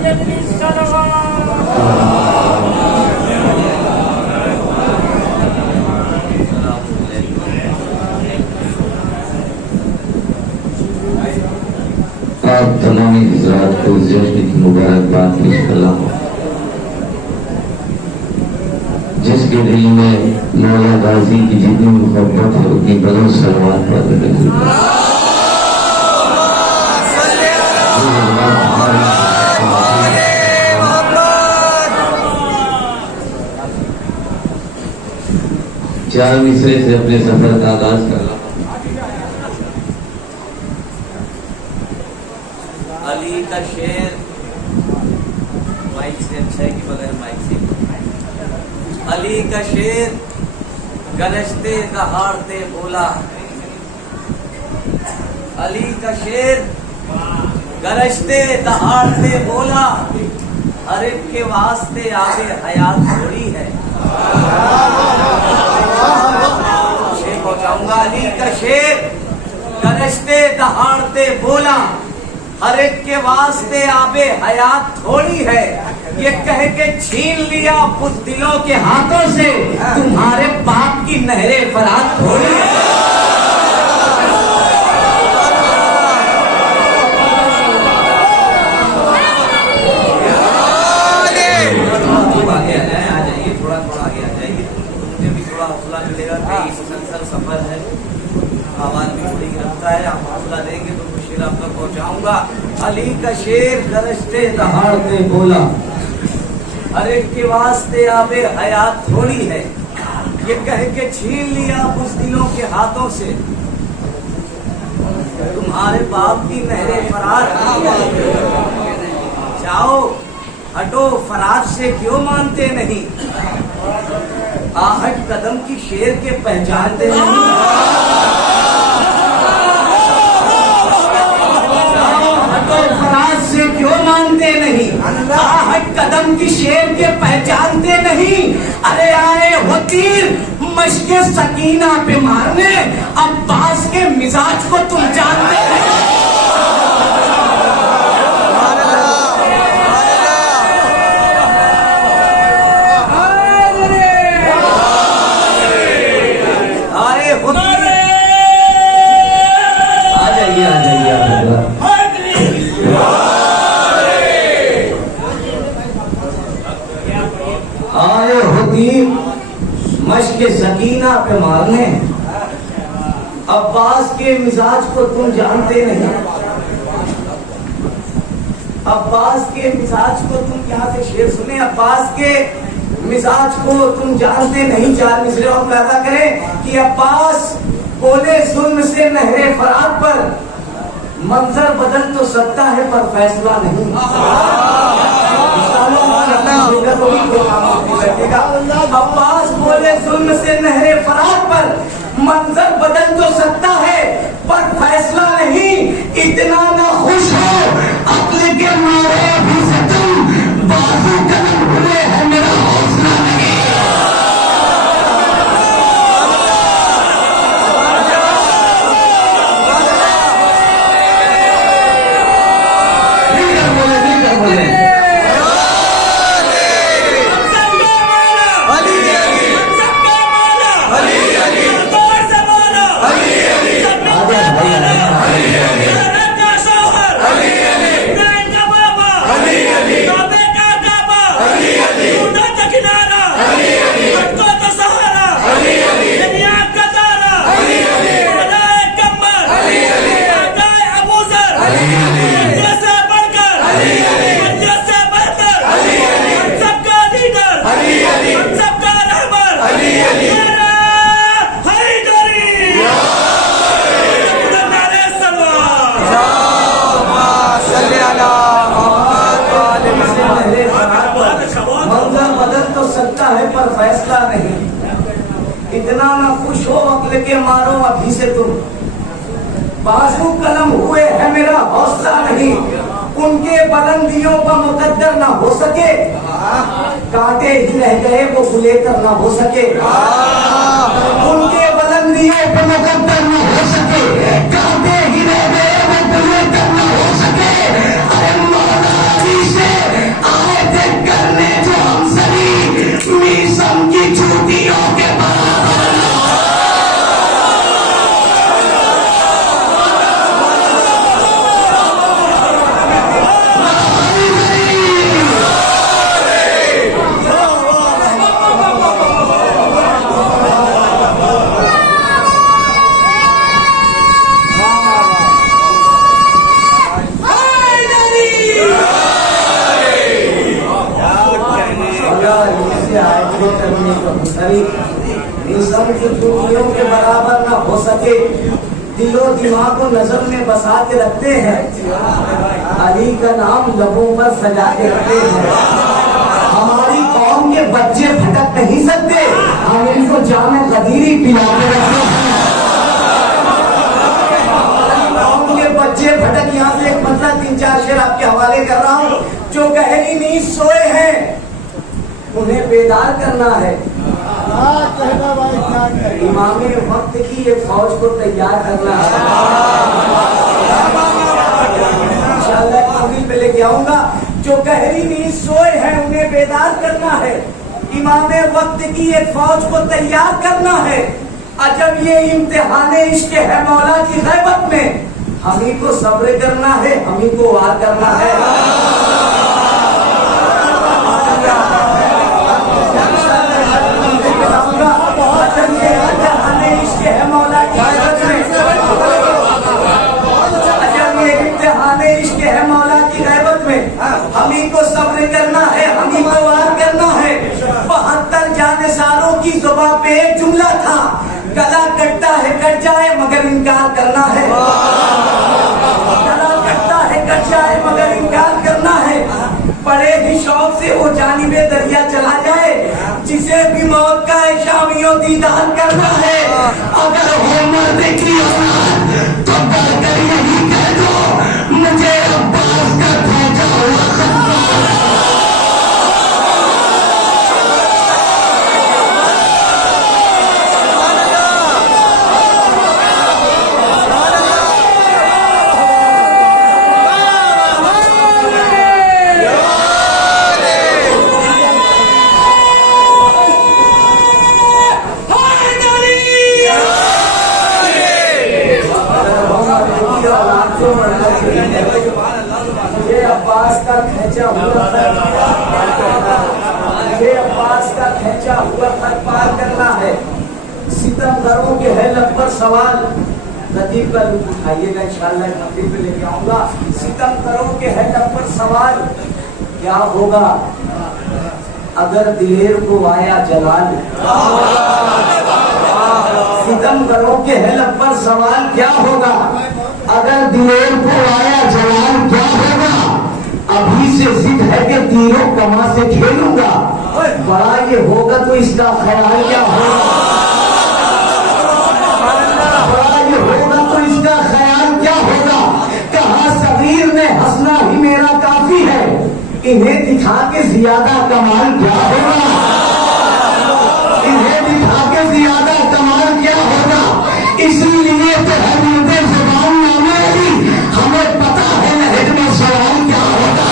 आप तमाम हज़रात को जश्न की मुबारकबाद पेश करता हूँ। जिसके दिल में मौला गाजी की जितनी मोहब्बत है उतनी बदल सलवात पर चार मिसरे से अपने सफर का आगाज कर रहा हूँ। अली का शेर माइक से अच्छा है कि बगैर माइक से? अली का शेर गरजते दहाड़ते बोला, अली का शेर गरजते दहाड़ते बोला, हर एक के वास्ते आगे हयात थोड़ी है। शेर पहुंचाऊंगा। अली का शेर गरजते दहाड़ते बोला, हर एक के वास्ते आबे हयात थोड़ी है। ये कह के छीन लिया बुज़दिलों के हाथों से, तुम्हारे बाप की नहरे फरात थोड़ी है। आगे आ जाए, आ जाइए, थोड़ा थोड़ा आगे आ जाइए, मुझे भी थोड़ा हौसला मिलेगा। कई मुसलसल सफर है, आवाज भी थोड़ी गिरफ्तार है, आप हौसला देंगे तो शेर आप तक पहुंचाऊंगा। अली का शेर गरजते दहाड़ते बोला, हर एक के वास्ते आबे हयात थोड़ी है। ये कह के छीन लिया बुज़दिलों के हाथों से, तुम्हारे बाप की नहरे फरार। जाओ हटो, फरार से क्यों मानते नहीं? आहट कदम की शेर के पहचानते नहीं। फराज से क्यों मानते नहीं? आहट कदम की शेर के पहचानते नहीं। अरे आए हो तीर मशके सकीना पे मारने, अब्बास के मिजाज को तुम जानते नहीं। आए होती मशके सकीना पे मारने, अब्बास के मिजाज को तुम जानते नहीं। अब्बास के मिजाज को तुम यहाँ से शेर सुने, अब्बास के मिजाज को तुम जानते नहीं। चार मिसरे और पैदा करें कि अब्बास बोले जुल्म से नहरे फरात पर, मंजर बदल तो सकता है पर फैसला नहीं। अब्बास बोले जुल्म से नहरे फरात पर, मंजर बदल तो सकता है पर फैसला नहीं। इतना ना खुश हो अक्ल के मारे भी से तुम, बाजू कलम हुए है मेरा हौसला नहीं। पर फैसला नहीं। इतना ना खुश हो अक्ल के मारो अभी से तुम, बाजू कलम हुए है मेरा हौसला नहीं। उनके बुलंदियों का मुकद्दर ना हो सके, कांटे ही रह गए वो बुलेकर ना हो सके। उनके बुलंदियों पर मुकद्दर ना हो सके, कांटे ही रह गए वो बुलेकर ना हो सके। अरे मौला अली से फर्ज दूरियों के बराबर न हो सके, दिलो दिमाग को नजर में बसा के रखते हैं, अली का नाम लबों पर सजा के रखते हैं। हमारी कौम के बच्चे भटक नहीं सकते, हम इनको जामे कदीरी पिला के रखते हैं। कौम के बच्चे भटक, यहाँ से एक मतलब 3-4 शेर आपके हवाले कर रहा हूँ। जो गहरी नींद सोए हैं उन्हें बेदार करना है, इमामे वक्त की एक फौज को तैयार करना है। इंशाअल्लाह तौहीद पे लेके आऊंगा। जो गहरी नींद सोए हैं उन्हें बेदार करना है, इमामे वक्त की एक फौज को तैयार करना है। अजब ये इम्तिहाने इश्क है मौला की गैबत में, हम ही को सब्र करना है, हम ही को वार करना है। हमी को सब्र करना है, हमी को वार करना है। 72 जानिसारों की जुबान पे एक जुमला था, गला कटता है कट जाए मगर इनकार करना है। गला कटता है कट जाए मगर इनकार करना है। बड़े ही शौक से वो जानिबे दरिया चला जाए, जिसे भी मौत का शामियों दीदार करना है। अगर हो मर्द की औलाद तो बढ़कर यही कह दो, मुझे अब्बास का भेजा हुआ अब्बास का खेचा हुआ खत पार करना है। सितमगरों के है लब पर सवाल, नदीब का लुत्फ उठाइएगा इंशाअल्लाह, नदीब पे लेके आऊंगा। सितमगरों के है लब पर सवाल, क्या होगा अगर दिलेर को आया जलाल। सितमगरों के है लब पर सवाल, क्या होगा अगर दिलेर को आया जलाल। क्या होगा अभी से जिद है कि तीरों कमा से खेलूंगा, बड़ा ये होगा तो इसका ख्याल क्या होगा। बड़ा ये होगा तो इसका ख्याल क्या होगा। कहा सगीर ने हंसना ही मेरा काफी है, इन्हें दिखा के ज्यादा कमाल क्या होगा। इन्हें दिखा के ज्यादा कमाल क्या होगा। इसीलिए तो है मुझे जुबान ना मेरी, हमें पता है लहज में सवाल क्या होगा।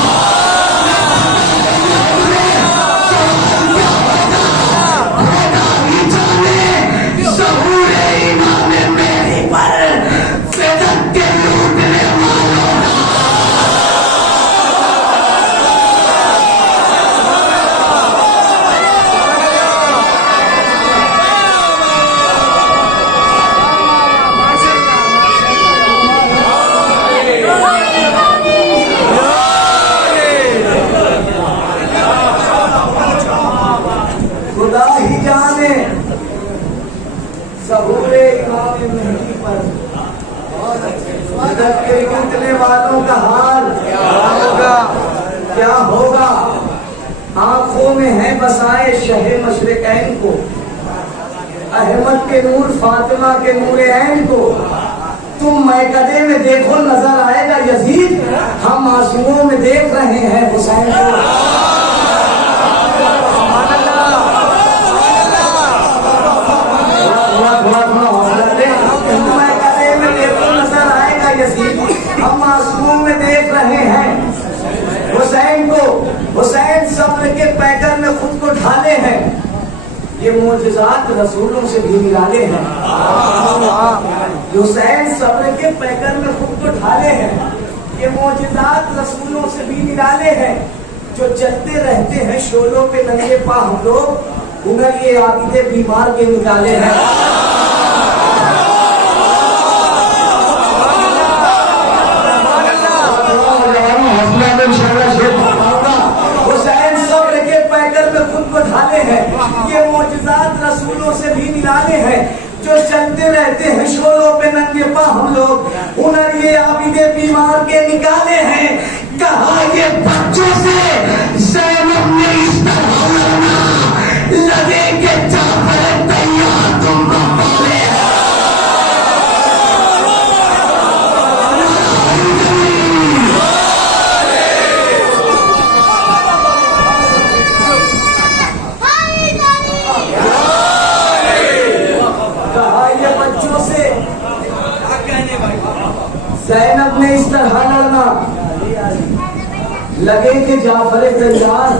उठने वालों का हाल क्या होगा। आंखों में है बसाए शहे मशरिकैन को, अहमद के नूर फातिमा के नूर ऐन को। तुम मैकदे में देखो नजर आएगा यजीद, हम आंसुओं में देख रहे हैं हुसैन को। हम आंसुओं में देख रहे हैं हुसैन को। हुसैन सब्र के पैकर में खुद को ढाले हैं, ये मोजज़ात रसूलों से भी निराले हैं। हुसैन सब्र के पैकर में खुद को ढाले हैं, ये मोजज़ात रसूलों से भी निराले हैं। जो चलते रहते हैं शोलों पे नंगे पा हम लोग, हुनर ये आबिदे बीमार के निकाले हैं। हुसैन सब्र के पैकर में खुद को ढाले हैं, ये मोजज़ात रसूलों से भी निराले हैं। घूमते रहते हैं शोलों पे नंगे पा हम लोग। हुनर ये आबिदे बीमार के निकाले हैं, कहा ये बच्चों से ज़ैनब ने इस तरह लड़ना, लगे के जाफर तैयार तुम बोले। ज़ैनब ने इस तरह लड़ना, लगे कि जाफर तैयार।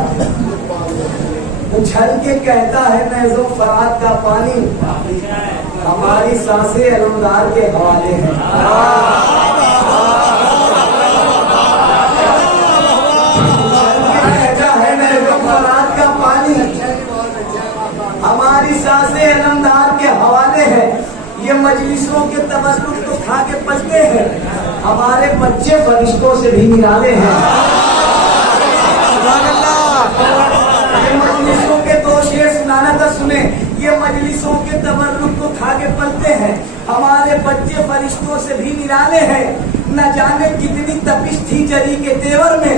उछल के कहता है नैज़ो फरात का पानी, हमारी सांसें अलमदार के हवाले हैं। कहता है नैज़ो फरात का पानी, हमारी सांसें अलमदार के हवाले हैं। ये मजलिसों के तबस्सुम तो खा के पचते हैं, हमारे बच्चे फरिश्तों से भी निराले हैं। ये मजलिसों के दो शेर सुनाना था, सुने। ये मजलिसों के तबर्रुक को खा के पलते हैं, हमारे बच्चे फरिश्तों से भी निराले हैं। न जाने कितनी तपिश थी जरी के तेवर में,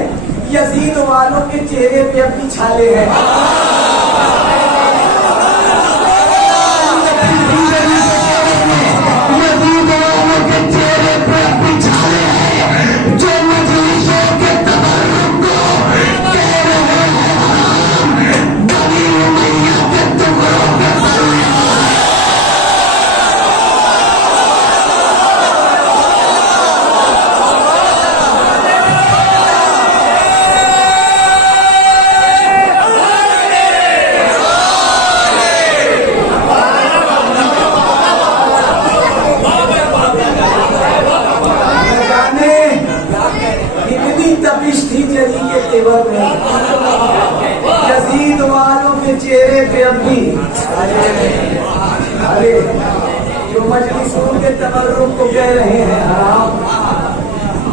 यजीद वालों के चेहरे पे अपनी छाले हैं। यजीद वालों के चेहरे पे अब भी अरे जो मजलिसों के तबर्रुक को कह रहे हैं हराम,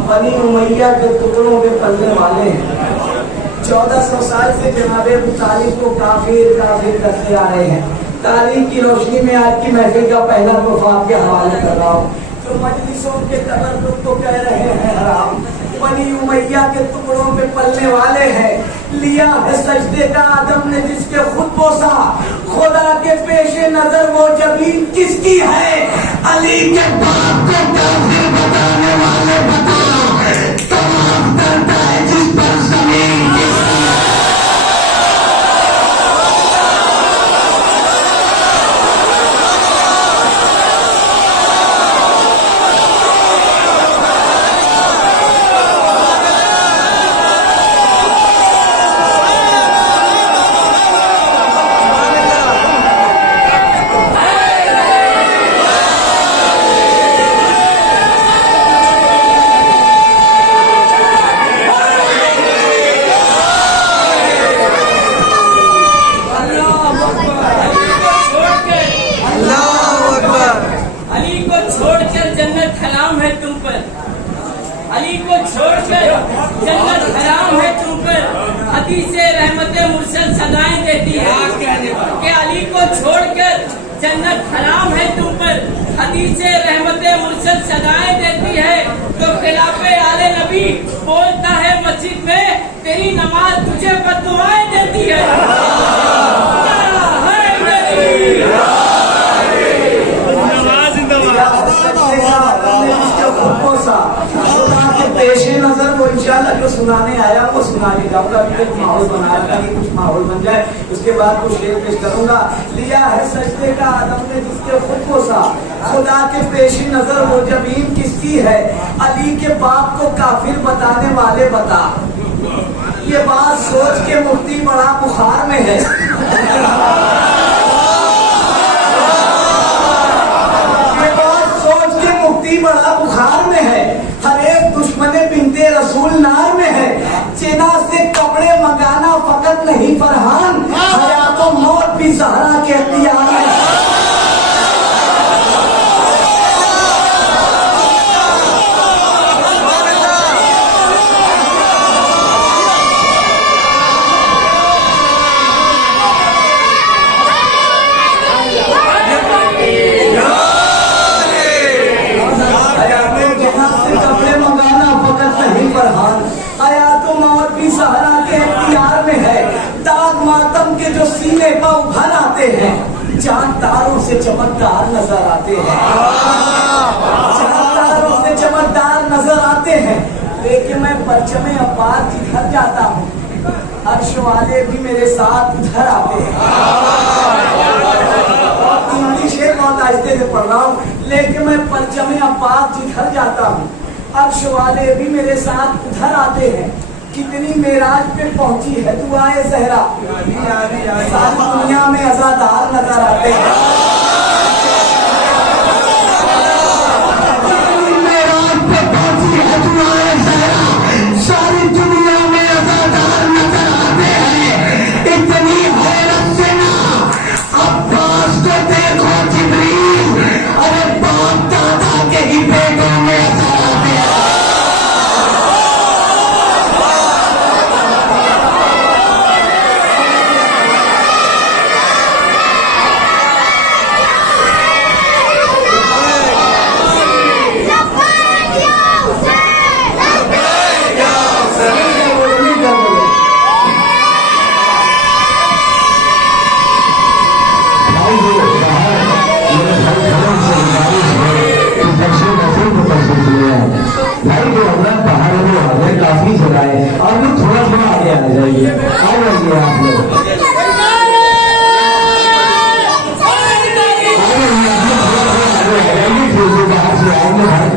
बनी उमैया के टुकड़ों के पलने वाले हैं। 1400 साल से जनाबे अबू तालिब को काफिर करते आ रहे हैं। तारीख की रोशनी में आज की महफिल का पहला तोहफा आपके हवाले कर रहा हूँ। जो मजलिसों के तबर्रुक को कह रहे हैं हराम, बनी उमैया के टुकड़ों पे पलने वाले हैं। लिया है सजदे का आदम ने जिसके खुद पोसा, खुदा के पेशे नजर वो जमीन किसकी है। अली के बाप को काफिर बताने वाले बता, तमाम करता है जिस पर जमीन किसकी है। जन्नत हराम है तुम पर, हदीसे रहमते मुर्शद सदाएं देती है। तो खिलाफे आले नबी बोलता है मस्जिद में, तेरी नमाज तुझे बद्दुआएं देती है। पेशे नजर वो इंशाल्लाह जो सुनाने आया वो सुना के जाऊंगा। अभी तक माहौल बनाया था कि कुछ माहौल बन जाए, उसके बाद कुछ शेर पेश करूंगा। लिया है सजदे का आदम ने जिसके खुद पोसा, खुदा के पेशी नजर वो जमीन किसकी है। अली के बाप को काफिर बताने वाले बता, ये बात सोच के मुफ्ती बड़ा बुखार में है। ये बात सोच के मुफ्ती बड़ा बुखार में है। हर एक दुश्मने बिनते रसूल नार में है। चेना से कपड़े मंगाना फकत नहीं फरहान, हयात और मौत भी ज़हरा के अख्तियार में। दाग मातम के जो सीने पर उभर आते हैं, चांद तारों से चमकदार नजर आते हैं, चांद तारों से चमकदार नजर आते हैं। लेकिन मैं परचमे अपार जिधर जाता हूँ, अर्श वाले भी मेरे साथ उधर आते हैं। इंग्लिश बहुत आहिस्ते से पढ़ रहा हूँ, लेकिन मैं परचमे अपार जिधर जाता हूँ, अर्श वाले भी मेरे साथ उधर आते हैं। कितनी मेराज पे पहुंची है दुआए ज़हरा, सारी दुनिया में अज़ादार नजर आते हैं। कितनी मेराज पे पहुंची है दुआए ज़हरा, सारी दुनिया में अज़ादार नजर आते हैं। इतनी हैरत से ना अब्बास को देखो जिब्रील, अरे बाप दादा के ही बेटों में नजर आते हैं। भाई जो अपना पहाड़ में आ गए, काफी जगह है, और लोग थोड़ा थोड़ा आगे आ जाइए, आ जाइए आप लोग, बाहर से आएंगे भाई।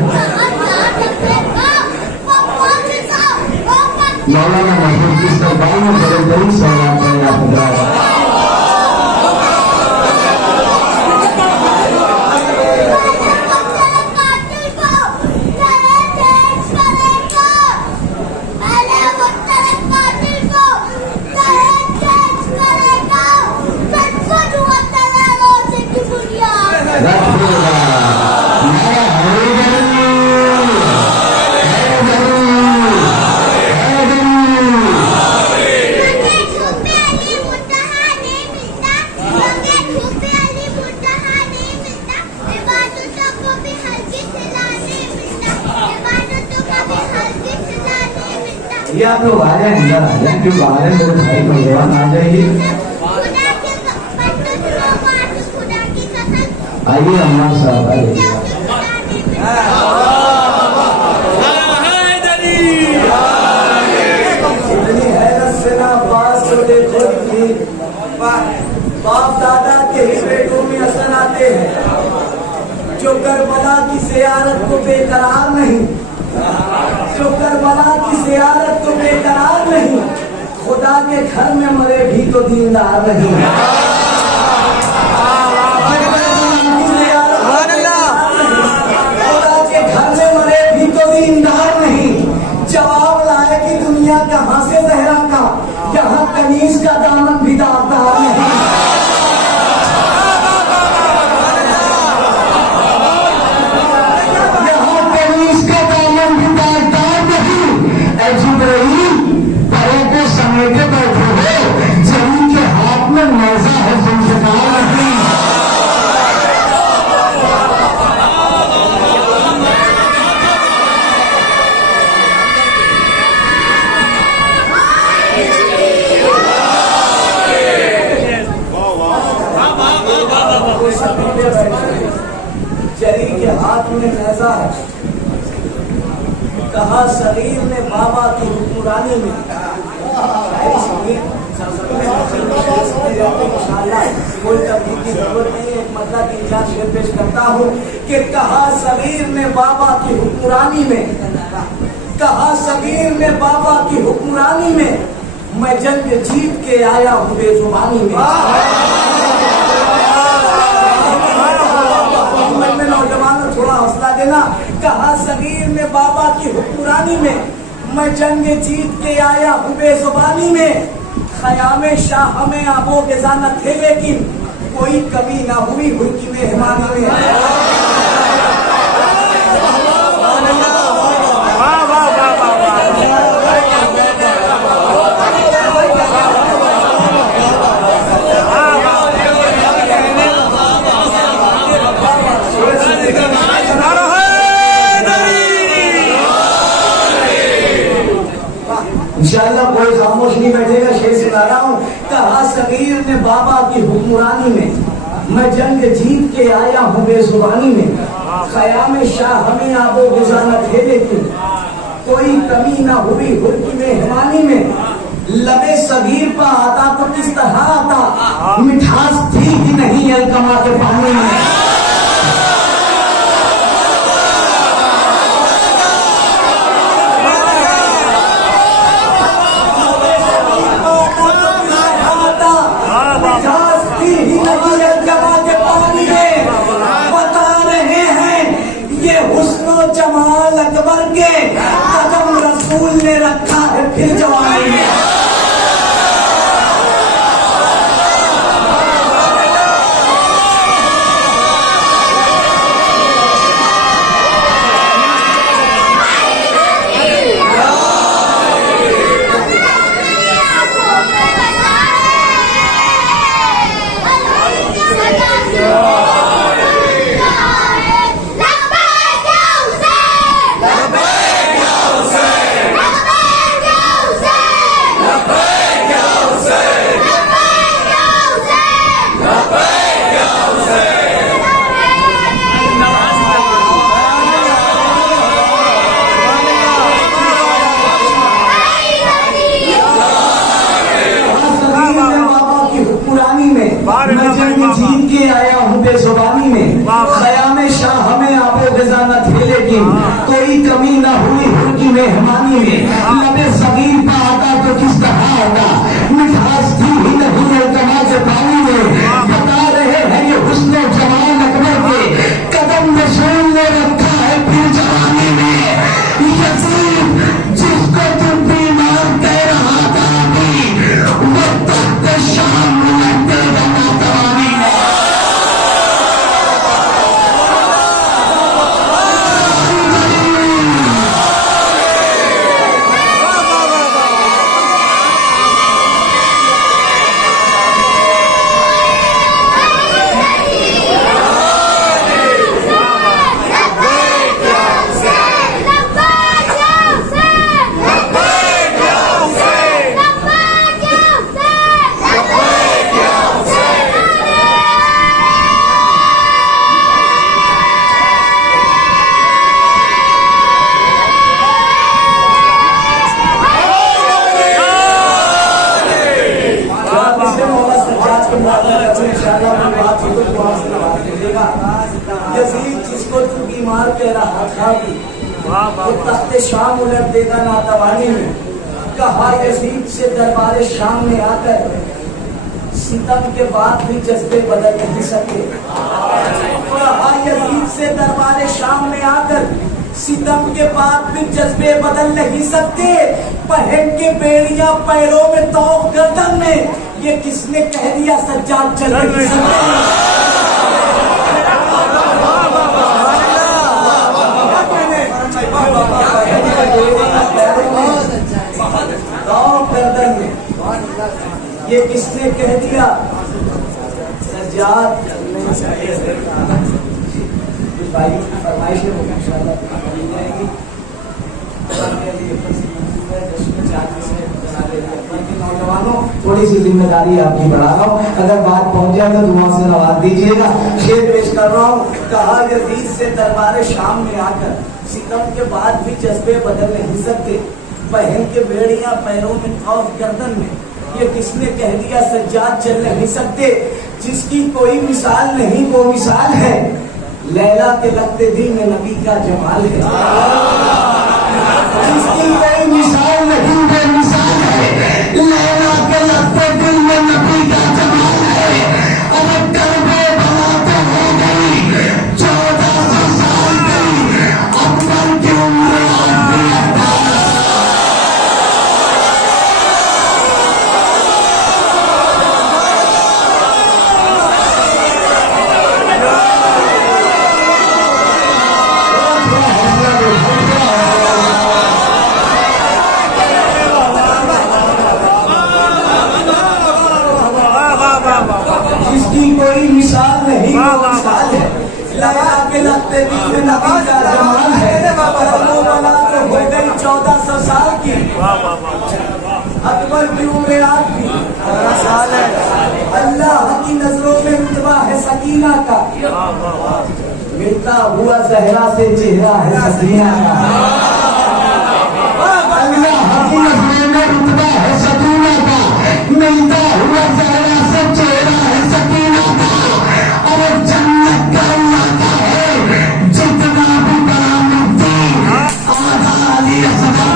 मौलाना महमूद की सरकार में बड़ी सवाल है आप ये आप लोग आ जाए, अंदर आ जाए, क्यों बाहर है मेरे भाई नौजवान आ जाइए, आइए अम्मा साहब आइए। इतनी हैरत से ना पास को देखो, बाप दादा के ही बेटों में असर आते हैं। जो करबला की ज़ियारत को बेकरार नहीं, जो करबला की ज़ियारत को बेकरार नहीं, खुदा के घर में मरे भी तो दीनदार नहीं। खुदा के घर में मरे भी तो दीनदार नहीं। जवाब लाए कि दुनिया कहाँ से ज़हरा का, यहाँ कनीज का दामन भी दागदार नहीं। समेटे बैठे हो, जमीन के हाथ में मौजा है, जुल्फ़िकार नहीं। चरी के हाथ में नैज़ा है, कहा सगीर ने बाबा की हुक्मरानी में, कोई तब्दील की जरूरत नहीं है, एक मतलब तीन चार शेर पेश करता हूँ कि कहा सगीर ने बाबा की हुक्मरानी में, कहा सगीर ने बाबा की हुक्मरानी में, मैं जंग जीत के आया हूँ बेजुबानी में। नौजवानों थोड़ा हौसला देना। कहा सगीर ने बाबा की हुक्मरानी में, मैं जंग जीत के आया हूँ बेजुबानी में। ख़यामे शाह में आबो ग़िज़ा न थे, लेकिन कोई कमी ना हुई की मेहमानी में। इंशाअल्लाह कोई खामोश नहीं बैठेगा, शेर सुना रहा हूँ। कहा सगीर ने बाबा की हुक्मरानी में, मैं जंग जीत के आया हूँ बेजुबानी में। ख़याम शाह हमें आबो गुज़ारा थे लेकिन कोई कमी ना हुई हुर्की मेहमानी में। लबे सगीर पर आता तो किस तरह आता, मिठास थी कि नहीं अलकमा के पानी में। मिठास थी ही नहीं अलकमा के पानी में। बता रहे हैं ये हुस्नो जमाल अकबर के, कदम रसूल ने रखा है फिर जवानी में। मैं जंग जीत के आया हूँ बेजुबानी में। ख़याम शाह हमें आबो गज़ाना थे लेकिन कोई कमी ना हुई हुर्की मेहमानी में। लबे सगीर पर आता तो किस तरह आता, मिठास थी ही नहीं अलकमा के पानी में। बता रहे हैं ये हुस्न जमाल अकबर के, कदम रसूल ने रखा है फिर जवानी में। यजीद जिसको तुम बीमार कह रहा था अभी, वो तख्त शाम यजीद जिसको तू बीमार कह रहा था वो तख्ते शाम उलट देगा नातवानी में। कहा यजीद से दरबार शाम में आकर सितम के बाद भी जज्बे बदल नहीं सके। कहा यजीद से दरबार शाम में आकर सितम के बाद भी जज्बे बदल नहीं सकते। पहन के बेड़ियां पैरों में तौफ गर्दन में, ये किसने कह दिया सज्जाद चल नहीं सकते। ये किसने कह दिया सज्जाद भाई की फरमाइश है वो इंशाअल्लाह दी जाएगी। नौजवानों थोड़ी सी जिम्मेदारी आपकी बढ़ा रहा हूँ, अगर बात पहुंच जाए तो दुआ से नवाज दीजिएगा। शेर पेश कर रहा हूँ। कहा यजीद से दरबार शाम में आकर सितम के बाद भी जज्बे बदल नहीं सकते। पहन के बेड़ियां पैरों में खौफ गर्दन में, ये किसने कह दिया सज्जाद चल नहीं सकते। जिसकी कोई मिसाल नहीं वो मिसाल है, लैला के लगते दिल में नबी का जमाल है। जिसकी कोई मिसाल नहीं वो मिसाल है, लैला के लगते दिल में नबी का जमाल है। अगर करबे भला तो हो गई 1400 साल गई, अकबर की उम्र कोई मिसाल नहीं वो मिसाल है, लगा के लगते दिल में नबी का जमाल है। करबो बला तो हो गई 1400 साल की। अकबर की उम्र आज भी 15 साल है। अल्लाह की नजरों में रुतबा है सकीना का, मिलता हुआ जहरा से चेहरा है सकीना का। अल्लाह की नजरों में रुतबा है सकीना का, मिलता हुआ जहरा से चेहरा है सकीना का। और जन्नत का इलाका है जितना भी करामती आधा अली असगर।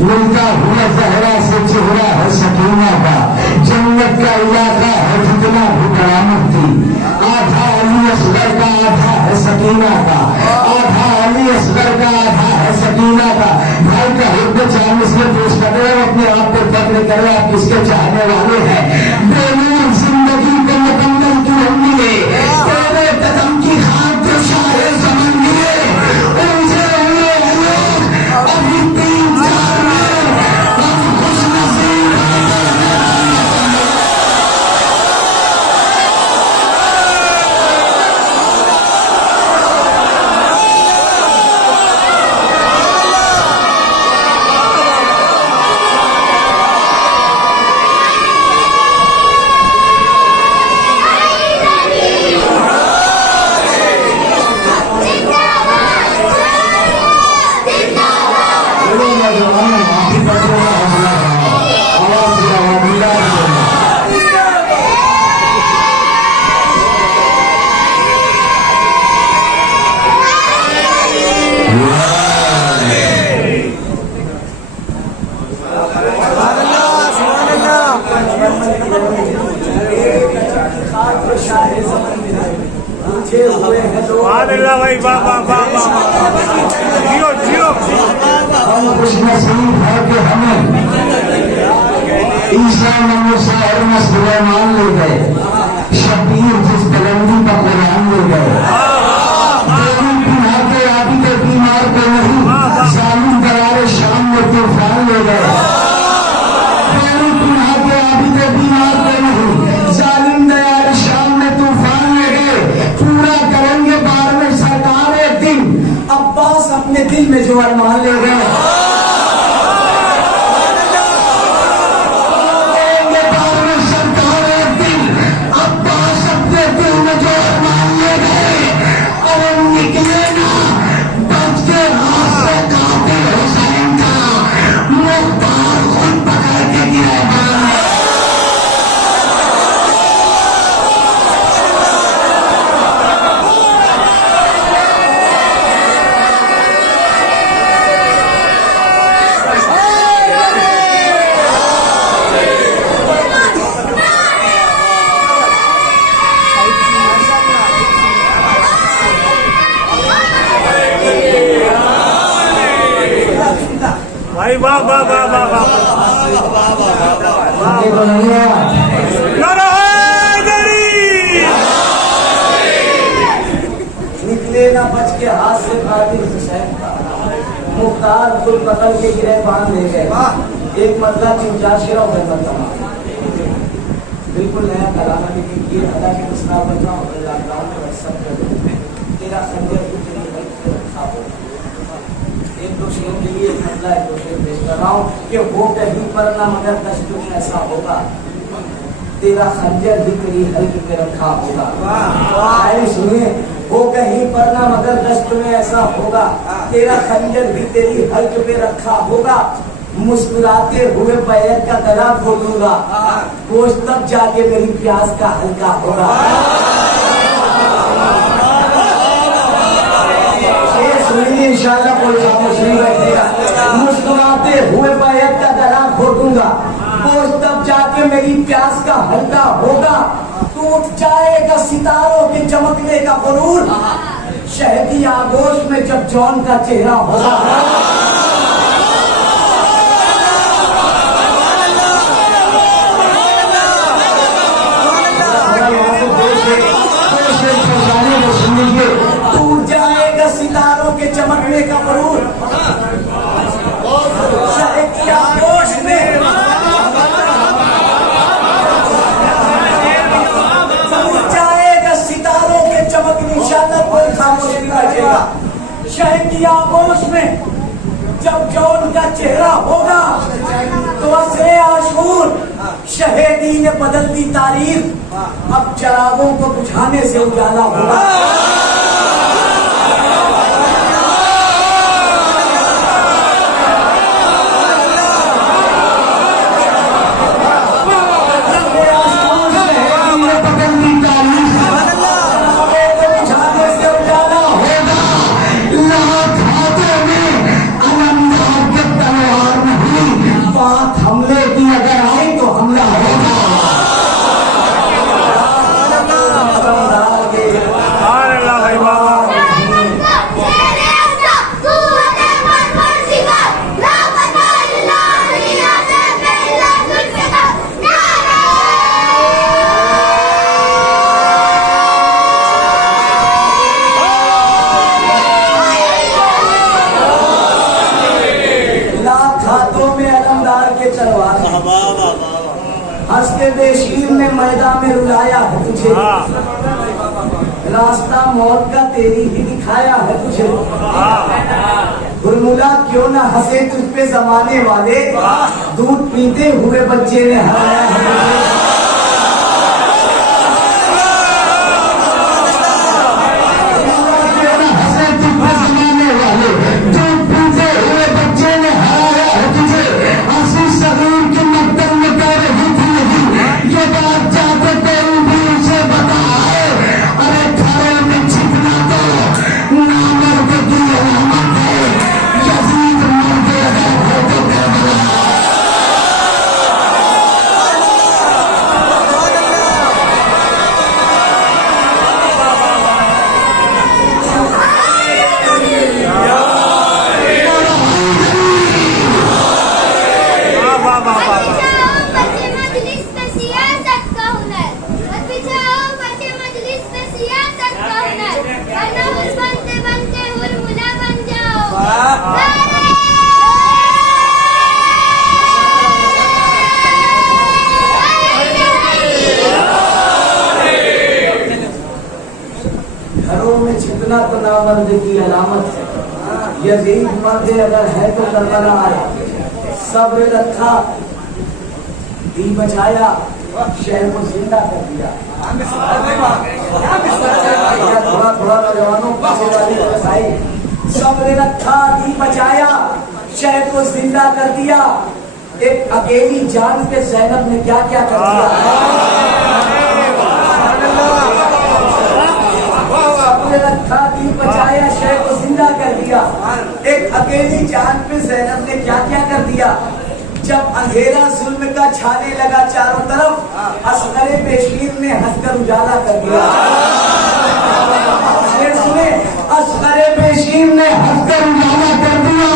मिलता हुआ जहरा से चेहरा है सकीना का, जन्नत का इलाका है जितना भी करामती आधा अली असगर का आधा है सकीना का, आधा अली असगर का आधा है सकीना का। भाई का हिब्ब चाहे इसमें पेश कर रहे हो, अपने आप को फक्र करें आप किसके चाहने वाले हैं। बेनूर जिंदगी को मुकम्मल क्यों मिले, तेरे कदम की खाक जो शाहे ज़मान मिले, उनसे हुए लोग अभी 3-4 में हम खुश नसीब भाई जियो जियो। हम खुश नसीब है कि हमें ईसा मूसा और सुलेमान ले गए, शबीर जिस बुलंदी पर कुरान ले गए। देवी पिन्हा के आबिद बीमार को नहीं, जालिम दरारे शाम में तूफान ले गए। देवी पिन्हा के आबिद बीमार को नहीं, जालिम दरारे शाम में तूफान ले गए। पूरा करेंगे 12वें सरकार एक दिन, अब्बास अपने दिल में जो अरमान ले गए। भाई वाह वाह वाह वाह वाह निकले ना बच के हाथ से कातिल हुसैन का, मुख्तार खुद कतल के गिरह बांध ले गए। एक मतलब की मुजाशिरा हो गया, बिल्कुल नया कलामा ये अदा के मसला बचा तेरा खंजर एक दो शेर के लिए मतलब है, दो शेर पेश कर रहा हूँ कि वो कहीं पर ना मगर कष्ट में ऐसा होगा, तेरा खंजर भी तेरी हल्क पे रखा होगा। सुनिए, वो कहीं पर ना मगर दस्त में ऐसा होगा, तेरा खंजर भी तेरी हल्क पे रखा होगा। मुस्कुराते हुए बैत का गला खोलूंगा, गोश्त तब जाके मेरी प्यास का हल्का होगा। इंशाल्लाह कोई खामोश नहीं बैठेगा। मुस्कुराते हुए बैत का गला खोलूंगा, गोश्त तब जाके के मेरी प्यास का हल्का होगा, टूट जाएगा सितारों के चमकने का गुरूर, शहदी आगोश में जब जॉन का चेहरा होगा। टूट जाएगा सितारों के चमकने का गुरूर, शहदी आगोश में टूट जाएगा सितारों के चमकने, इंशाअल्लाह कोई खामोशी नहीं बचेगा। शहदी आगोश में जब जौन का चेहरा होगा तो असरे आशूर शहीदी ने बदल दी तारीख, अब चरागों को बुझाने से उजाला होगा। हमले की अगर आए तो हमला होगा। अल्लाह भाई बाबा हंस के बेशीर ने मैदान में रुलाया है तुझे, रास्ता मौत का तेरी ही दिखाया है तुझे। गुरमुला क्यों ना हंसे तुझ पे जमाने वाले, दूध पीते हुए बच्चे ने हराया है तुझे। घरों में छिपना तो नामर्द की अलामत है, यजीद मर्द अगर है तो करबला आया। सब्र रखा, दी बचाया, शहर को जिंदा कर दिया। थोड़ा थोड़ा नौजवानों को सब्र रखा, दी बचाया, शहर को जिंदा कर दिया। एक अकेली जान पे ज़ैनब ने क्या क्या कर दिया। रखा, दी बचाया, शहर को जिंदा कर दिया। एक अकेली जान पे ज़ैनब ने क्या क्या कर दिया। जब अंधेरा जुल्म का छाने लगा चारों तरफ, असगरे बेशीर ने हंसकर उजाला कर दिया। सुने, असगरे बेशीर ने हंसकर उजाला कर दिया।